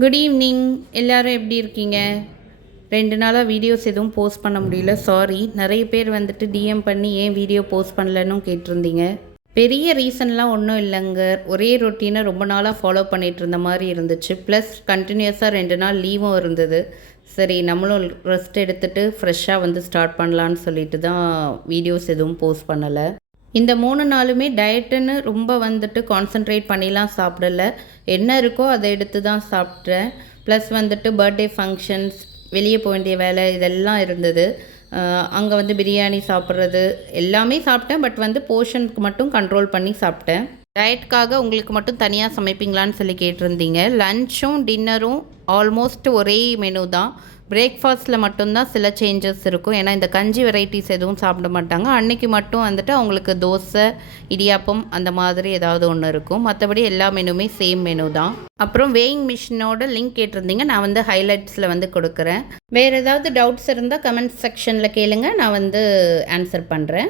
Good evening. எல்லோரும் எப்படி இருக்கீங்க? 2 நாளாக வீடியோஸ் எதுவும் போஸ்ட் பண்ண முடியல, சாரி. நிறைய பேர் வந்துட்டு டிஎம் பண்ணி ஏன் வீடியோ போஸ்ட் பண்ணலன்னு கேட்டிருந்தீங்க. பெரிய ரீசன்லாம் ஒன்றும் இல்லைங்க. ஒரே ரொட்டீனை ரொம்ப நாளாக ஃபாலோ பண்ணிகிட்டு இருந்த மாதிரி இருந்துச்சு. ப்ளஸ் கண்டினியூஸாக 2 நாள் லீவும் இருந்தது. சரி, நம்மளும் ரெஸ்ட் எடுத்துகிட்டு ஃப்ரெஷ்ஷாக வந்து ஸ்டார்ட் பண்ணலான்னு சொல்லிட்டு தான் வீடியோஸ் எதுவும் போஸ்ட் பண்ணலை. இந்த 3 நாளுமே டயட்டுன்னு ரொம்ப வந்துட்டு கான்சென்ட்ரேட் பண்ணிலாம் சாப்பிடல. என்ன இருக்கோ அதை எடுத்து தான் சாப்பிட்டேன். ப்ளஸ் வந்துட்டு பர்த்டே ஃபங்க்ஷன்ஸ், வெளியே போக வேண்டிய வேலை இதெல்லாம் இருந்தது. அங்கே வந்து பிரியாணி சாப்பிட்றது எல்லாமே சாப்பிட்டேன். பட் வந்து போர்ஷனுக்கு மட்டும் கண்ட்ரோல் பண்ணி சாப்பிட்டேன். டயட்காக உங்களுக்கு மட்டும் தனியாக சமைப்பீங்களான்னு சொல்லி கேட்டிருந்தீங்க. லன்ச்சும் டின்னரும் ஆல்மோஸ்ட் ஒரே மெனு தான். பிரேக்ஃபாஸ்ட்டில் மட்டும்தான் சில சேஞ்சஸ் இருக்கும். ஏன்னா இந்த கஞ்சி வெரைட்டிஸ் எதுவும் சாப்பிட மாட்டாங்க. அன்றைக்கி மட்டும் வந்துட்டு அவங்களுக்கு தோசை, இடியாப்பம் அந்த மாதிரி ஏதாவது ஒன்று இருக்கும். மற்றபடி எல்லா மெனுமே சேம் மெனு தான். அப்புறம் வேயிங் மிஷினோட லிங்க் கேட்டிருந்தீங்க. நான் வந்து ஹைலைட்ஸில் வந்து கொடுக்குறேன். வேறு ஏதாவது டவுட்ஸ் இருந்தால் கமெண்ட் செக்ஷனில் கேளுங்க, நான் வந்து ஆன்சர் பண்ணுறேன்.